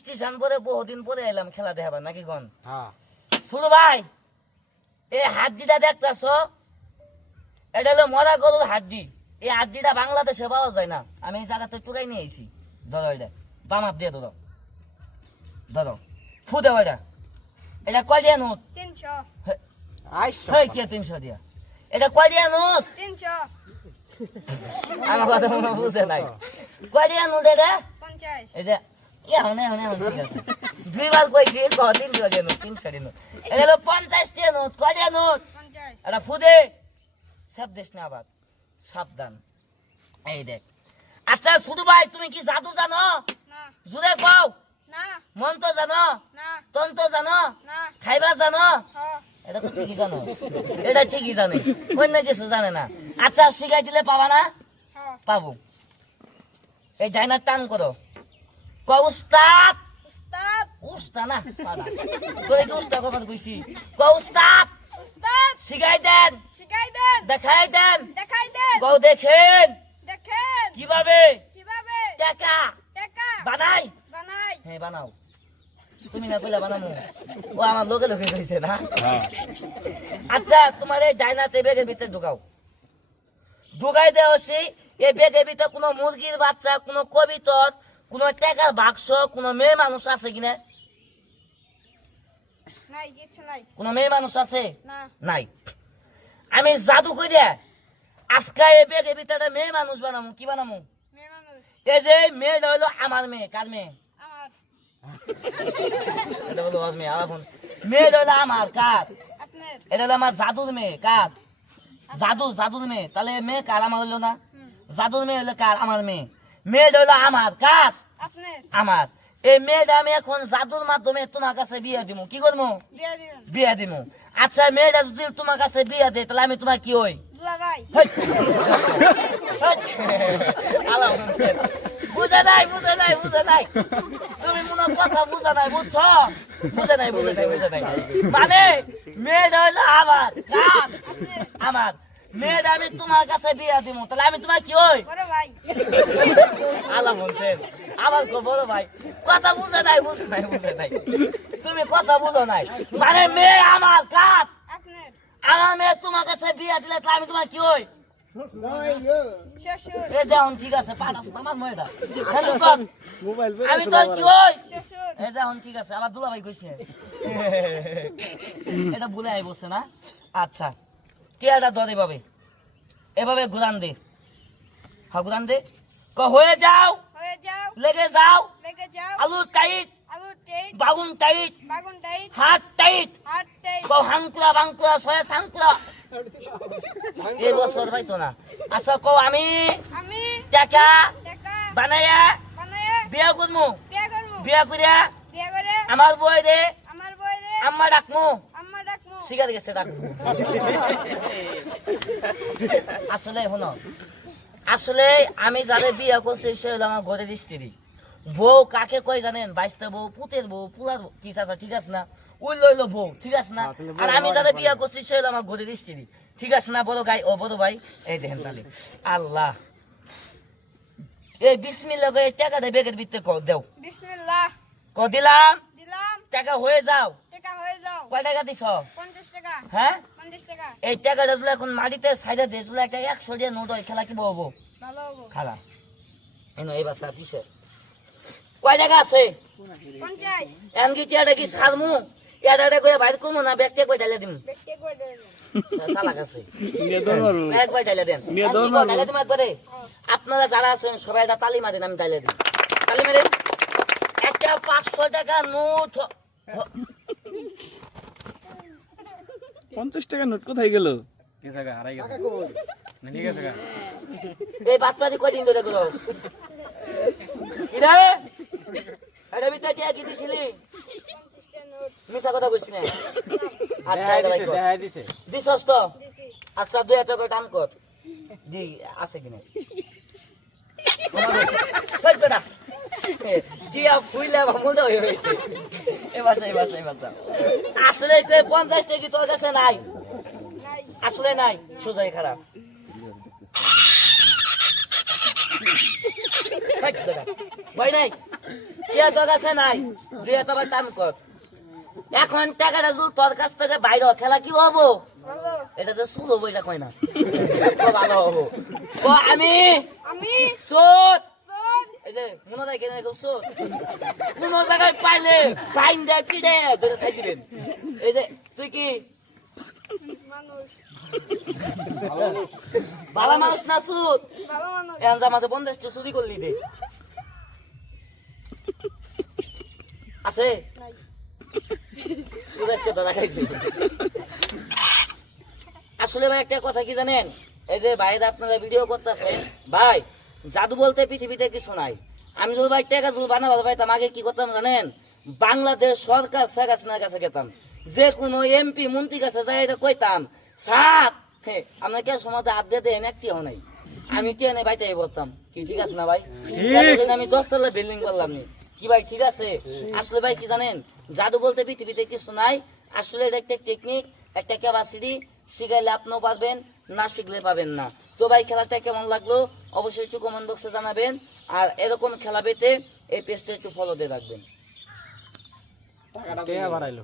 Station পরে বহুদিন পরে এলাম খেলা দেখাবার নাকি গন হ্যাঁ শুনো ভাই এই হাড্ডিটা দেখতেছ এটা হলো মরা গরুর হাড্ডি এই হাড্ডিটা বাংলাদেশে পাওয়া যায় না আমি এই জায়গাতে চুরাই নিয়ে আইছি ধরো এটা বামার দিয়ে ধরো ধরো ফু দেবো এটা কয় দিয়া নোট 300 কে 300 দিয়া এটা কয় দিয়া নোট 300 আমার কথা মনে বুঝে নাই কয় দিয়া নোট এটা 50 এই যে হনে ঠিক আছে দুইবার কইছি 300 দিয়া নোট 300 দিয়া নোট এটা হলো 50 দিয়া নোট কয় দিয়া নোট 50 এটা ফু দে সব দেশ না আবার সাবধান এই দেখ আচ্ছা শুধু ভাই তুমি কি জাদু জানো না জুড়ে কও না মন্ত্র জানো না তন্ত্র জানো না খাইবা জানো হ এটা তো ঠিকই জানো এটা ঠিকই জানে অন্য কিছু জানে না আচ্ছা শিখাই দিলে পাবা না হ পাবো এই ডাইনার টান করো ক উস্তাদ উস্তাদ উস্তাদ না পারা তোরে কি উস্তাদ কখন কইছি ক উস্তাদ উস্তাদ শিখাই দেন শিখাই দেন দেখাই দেন দেখাই দেন কও দেখেন দেখেন কিভাবে কিভাবে টাকা টাকা বানাই বানাই হ্যাঁ বানাও তুমি না কইলা বানামু ও আমার লোকে লোকে কইছে না আচ্ছা তোমার এই ডাইনাতে ব্যাগের ভিতরে ঢুকাও ঢুকাই দেওয়া হচ্ছে এই ব্যাগের ভিতরে কোনো মুরগির বাচ্চা কোনো কবিতর কোনো টাকার বাক্স কোনো মেয়ে মানুষ আছে কিনা নাই কিছু নাই কোনো মেয়ে মানুষ আছে না নাই আমি জাদু কইরা আজকে এই ব্যাগের ভিতরে মেয়ে মানুষ বানামু কি বানামু মেয়ে মানুষ এই যে মেয়েটা হইলো আমার মেয়ে কার মেয়ে আমার এটা হলো ওর মেয়ে আমার বোন মেয়েটা হইলো আমার কার আপনার এটা হলো আমার জাদুর মেয়ে কার জাদুর মেয়ে তাহলে মেয়ে কার আমার হইলো না জাদুর মেয়ে হইলো কার আমার মেয়ে মেয়েটা হইলো আমার কার আপনার আমার এই মেয়েটা আমি এখন জাদুর মাধ্যমে তোমার কাছে বিয়ে দিব কি করবো বিয়া দিবেন বিয়ে দিব আচ্ছা মেয়েটা যদি তোমার কাছে বিয়ে দেয় তাহলে আমি তোমার কি হই দুলা ভাই হেই। আল্লাহ বলছেন, বুঝে নাই তুমি মনে হয় কথা বুঝে নাই বুঝছো বুঝে নাই মানে মেয়েটা হইলো আমার কার? আমার মেয়েটা আমি তোমার কাছে বিয়ে দিব তাহলে আমি তোমার কি হই বড় ভাই আল্লাহ বলছেন আমার বড় ভাই কথা বুঝে নাই তুমি কথা বুঝো নাই মানে মেয়ে আমার কার আপনার আমার মেয়ে তোমার কাছে বিয়ে দিলে তাহলে আমি তোমার কি হই শ্বশুর এ যেমন ঠিক আছে পাঠাস আমার মেয়েটা আমি তো কি হই শ্বশুর এ যেমন ঠিক আছে আমার দুলা ভাই কইছে এটা ভুলে আই বসে না আচ্ছা টিয়াটা ধর এভাবে ঘুরান দে হ্যাঁ ঘুরান দে হয়ে যাও হয়ে যাও লেগে যাও লেগে যাও আলু টাইট আলু টেইট বাগুন টাইট বাগুন টাইট হাত টাইট হাত টেইট হাঙ্কুরা বাঙ্কুরা ছয় সাঙ্কুরা এই বছর পাইতো না আচ্ছা আমি আমি টাকা টাকা বানাইয়া বানায়ে বিয়া করবো বিয়া করব বিয়া করিয়া বিয়া করে আমার বই রে আমার বই রে আম্মা ডাকমু আম্মা ডাকমু শিকার গেছে ডাকমু আসলে শোনো আসলে আমি যাদের বিয়া করছি সে হলো আমার ঘরের স্ত্রী বউ কাকে কয় জানেন বাইশটা বউ পুতের বউ পুরার কি চাচা ঠিক আছে না ওই লইলো বউ ঠিক আছে না আর আমি যাদের বিয়া করছি সে হলো আমার ঘরের স্ত্রী ঠিক আছে না বড় ভাই এই দেখেন তাহলে আল্লাহ এই বিসমিল্লাহ করে টাকাটা বেগের ভিতরে দেও বিসমিল্লাহ দিলাম দিলাম টাকা হয়ে যাও টাকা হয়ে যাও কয় টাকা দিছ 50 টাকা হ্যাঁ 50 টাকা এই টাকাটা যদি এখন মাটিতে সাইডে দিয়ে চলে একটা 100 দিয়ে নোট হয় খেলা কি বলবো ভালো হবো খালা এই বাসা পিছে কয় টাকা আছে 50 এমন কি টিয়াটা কি ছাড়মু এটা কয়ে বাইর করবো না ব্যক্তি কই ডালে দিম ব্যক্তি করে দেন চালাক আছে একবার ডালে দেন ডালে দিম একবারে আপনারা যারা আছেন সবাই একটা তালি মারেন আমি ডালে দিই তালি মারেন একটা 500 টাকা নোট 50 টাকা নোট কোথায় গেল? এই বাচ্চাটি কয়দিন ধরে করো কিরে এটা ভিতরে টিয়া কি দিছিলি 50 টা নোট মিছা কথা বলছি না আচ্ছা দিছস তো দিছি আচ্ছা 2 টাকা দান কর দি আছে কিনা কই বেটা জিয়া ফুইলা বামুল হয়ে হইছে এবার আসলে কই 50 টাকা কি তোর কাছে নাই নাই আসলে নাই সোজাই খারাপ ভাই নাই টিয়া তোর কাছে নাই দিয়ে তোমার টান কর এখন টাকাটা যদি তোর কাছ থেকে বাইরে খেলা কি হবো ভালো এটা যে শুল হবো এটা কয় না তো ভালো হবো তো আমি আমি সোট সোন এই যে মনে রাখেন এরকম সোট কোন জায়গায় পাইলে ফাইন দেয় পিড়ে ধরে ছাই দিবেন এই যে তুই কি মানুষ ভালো মানুষ না সুদ ভালো মানুষ এখন জামাতে 50টা চুরি করলি দে আছে নাই সুরেশকে তো দেখাইছি আসলে ভাই একটা কথা কি জানেন এই যে ভাইরা আপনারা ভিডিও করতেছেন ভাই জাদু বলতে পৃথিবীতে কিছু নাই আমি যদি ভাই টাকা যদি বানাবো পাইতাম আগে কি করতাম জানেন বাংলাদেশ সরকার শেখ হাসিনার কাছে গেতাম যে কোনো এমপি মন্ত্রীর কাছে যাই এটা কইতাম স্যার আমরা কে সমাজে হাত দিয়ে দেন একটিও নাই আমি কে নেই বাইতে বলতাম কি ঠিক আছে না ভাই এতদিন আমি 10 তলা বিল্ডিং করলাম নি কি ভাই ঠিক আছে আসলে ভাই কি জানেন জাদু বলতে পৃথিবীতে কিছু নাই আসলে এটা একটা টেকনিক একটা ক্যাপাসিটি শিখাইলে আপনিও পারবেন না শিখলে পাবেন না তো ভাই খেলাটা কেমন লাগলো অবশ্যই একটু কমেন্ট বক্সে জানাবেন আর এরকম খেলা পেতে এই পেজটা একটু ফলো দিয়ে রাখবেন টাকাটা বাড়াইলো